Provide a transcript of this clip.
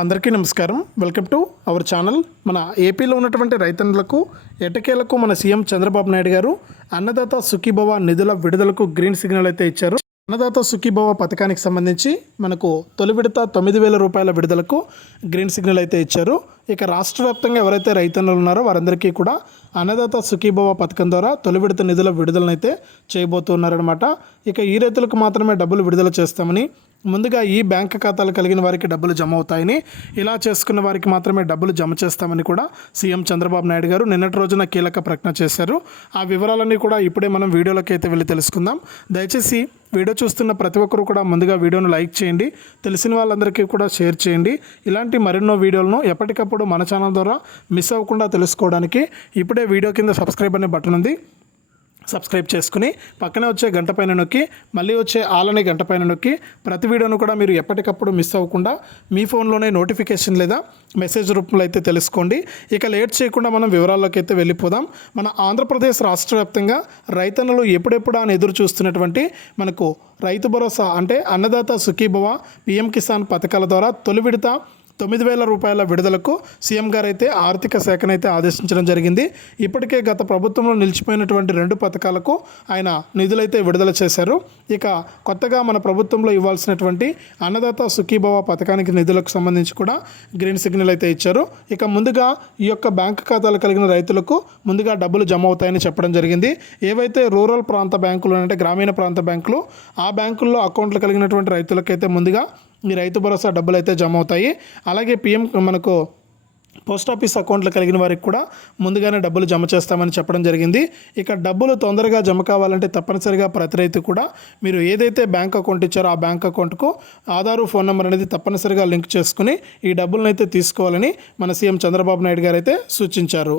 అందరికీ నమస్కారం. Welcome to our channel. మన ఏపీలో ఉన్నటువంటి రైతన్నులకు ఎట్టకేలకు మన సీఎం చంద్రబాబు నాయుడు గారు అన్నదాత సుఖీభవ నిధుల విడుదలకు గ్రీన్ సిగ్నల్ అయితే ఇచ్చారు. అన్నదాత సుఖీభవ పథకానికి సంబంధించి మనకు తొలి విడత 9,000 రూపాయల విడుదలకు గ్రీన్ సిగ్నల్ అయితే ఇచ్చారు. ఇక రాష్ట్ర వ్యాప్తంగా ఎవరైతే రైతన్నులు ఉన్నారో వారందరికీ కూడా అన్నదాత సుఖీభవ పథకం ద్వారా తొలి విడత నిధుల విడుదలనైతే చేయబోతున్నారనమాట. ఇక ఈ రైతులకు మాత్రమే డబ్బులు విడుదల చేస్తామని, ముందుగా ఈ బ్యాంక్ ఖాతాలు కలిగిన వారికి డబ్బులు జమ అవుతాయని, ఇలా చేసుకున్న వారికి మాత్రమే డబ్బులు జమ చేస్తామని కూడా సీఎం చంద్రబాబు నాయుడు గారు నిన్నటి రోజున కీలక ప్రకటన చేశారు. ఆ వివరాలన్నీ కూడా ఇప్పుడే మనం వీడియోలోకి అయితే వెళ్ళి తెలుసుకుందాం. దయచేసి వీడియో చూస్తున్న ప్రతి ఒక్కరు కూడా ముందుగా వీడియోను లైక్ చేయండి, తెలిసిన వాళ్ళందరికీ కూడా షేర్ చేయండి. ఇలాంటి మరెన్నో వీడియోలను ఎప్పటికప్పుడు మన ఛానల్ ద్వారా మిస్ అవ్వకుండా తెలుసుకోవడానికి ఇప్పుడే వీడియో కింద సబ్స్క్రైబ్ అనే బటన్ ఉంది, సబ్స్క్రైబ్ చేసుకుని పక్కనే వచ్చే గంట పైన నొక్కి మళ్ళీ వచ్చే ఆల్ అనే గంట పైన నొక్కి ప్రతి వీడియోను కూడా మీరు ఎప్పటికప్పుడు మిస్ అవ్వకుండా మీ ఫోన్లోనే నోటిఫికేషన్ లేదా మెసేజ్ రూపంలో అయితే తెలుసుకోండి. ఇక లేట్ చేయకుండా మనం వివరాల్లోకి అయితే వెళ్ళిపోదాం. మన ఆంధ్రప్రదేశ్ రాష్ట్ర వ్యాప్తంగా రైతన్నులు ఎప్పుడెప్పుడు అని ఎదురు చూస్తున్నటువంటి మనకు రైతు భరోసా అంటే అన్నదాత సుఖీభవ పీఎం కిసాన్ పథకాల ద్వారా తొలి విడత 9,000 రూపాయల విడుదలకు సీఎం గారు అయితే ఆర్థిక శాఖనైతే ఆదేశించడం జరిగింది. ఇప్పటికే గత ప్రభుత్వంలో నిలిచిపోయినటువంటి 2 పథకాలకు ఆయన నిధులైతే విడుదల చేశారు. ఇక కొత్తగా మన ప్రభుత్వంలో ఇవ్వాల్సినటువంటి అన్నదాత సుఖీభవ పథకానికి నిధులకు సంబంధించి కూడా గ్రీన్ సిగ్నల్ అయితే ఇచ్చారు. ఇక ముందుగా ఈ యొక్క బ్యాంక్ ఖాతాలు కలిగిన రైతులకు ముందుగా డబ్బులు జమ అవుతాయని చెప్పడం జరిగింది. ఏవైతే రూరల్ ప్రాంత బ్యాంకులు అంటే గ్రామీణ ప్రాంత బ్యాంకులు, ఆ బ్యాంకుల్లో అకౌంట్లు కలిగినటువంటి రైతులకైతే ముందుగా ఈ రైతు భరోసా డబ్బులు అయితే జమ అవుతాయి. అలాగే మనకు పోస్ట్ ఆఫీస్ అకౌంట్లు కలిగిన వారికి కూడా ముందుగానే డబ్బులు జమ చేస్తామని చెప్పడం జరిగింది. ఇక డబ్బులు తొందరగా జమ కావాలంటే తప్పనిసరిగా ప్రతి రైతు కూడా మీరు ఏదైతే బ్యాంక్ అకౌంట్ ఇచ్చారో ఆ బ్యాంక్ అకౌంట్కు ఆధారు ఫోన్ నెంబర్ అనేది తప్పనిసరిగా లింక్ చేసుకుని ఈ డబ్బులను అయితే తీసుకోవాలని మన సీఎం చంద్రబాబు నాయుడు గారు అయితే సూచించారు.